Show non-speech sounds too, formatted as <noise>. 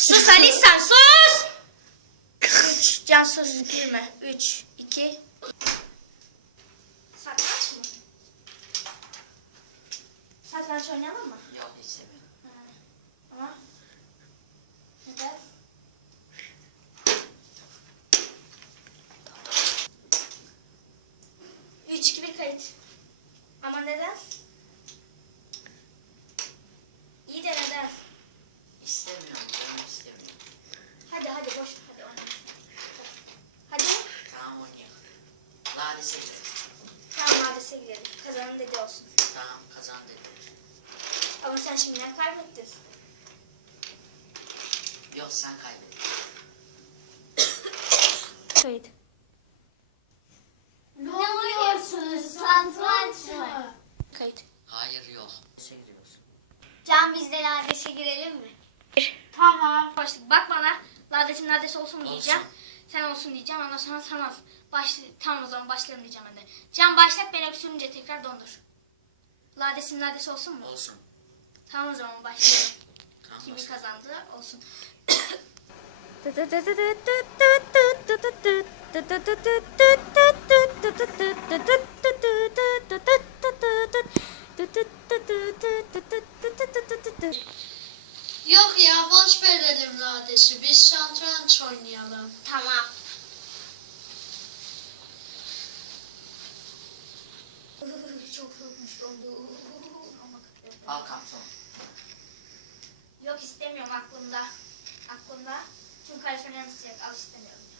Sus Alisa sus. 3 cansız gülme. 3 2 Satranç oynayalım mı? Yok hiç sevmiyorum. Ama. Neden? 3-2-1 tamam, tamam. kayıt. Ama neden? mahallesi gidelim. Tamam mahallesi gidelim. Kazanın dedi olsun. Tamam kazan dedi. Ama sen şimdiden kaybettin. Yok sen kaybettin. Kayıt. <laughs> evet. ne oluyorsunuz? Santuanç mı? Kayıt. Hayır yok. Can biz de lardeşe girelim mi? Bir. Tamam. Başlık. Bak bana. Lardeşin lardeş olsun, olsun. diyeceğim sen olsun diyeceğim. ama sonra sana tam başla tamam o zaman başlayalım diyeceğim ben de. Can başlat ben öksürünce tekrar dondur. Ladesin ladesi olsun mu? Olsun. Tam o zaman başlayalım. <laughs> tamam, Kimi kazandı olsun. Yok ya, boş verelim Nadeş'i. Biz şantranç oynayalım. Tamam. Al kapsam. Yok, yok. yok istemiyorum aklımda. Aklımda. Tüm Al istemiyorum.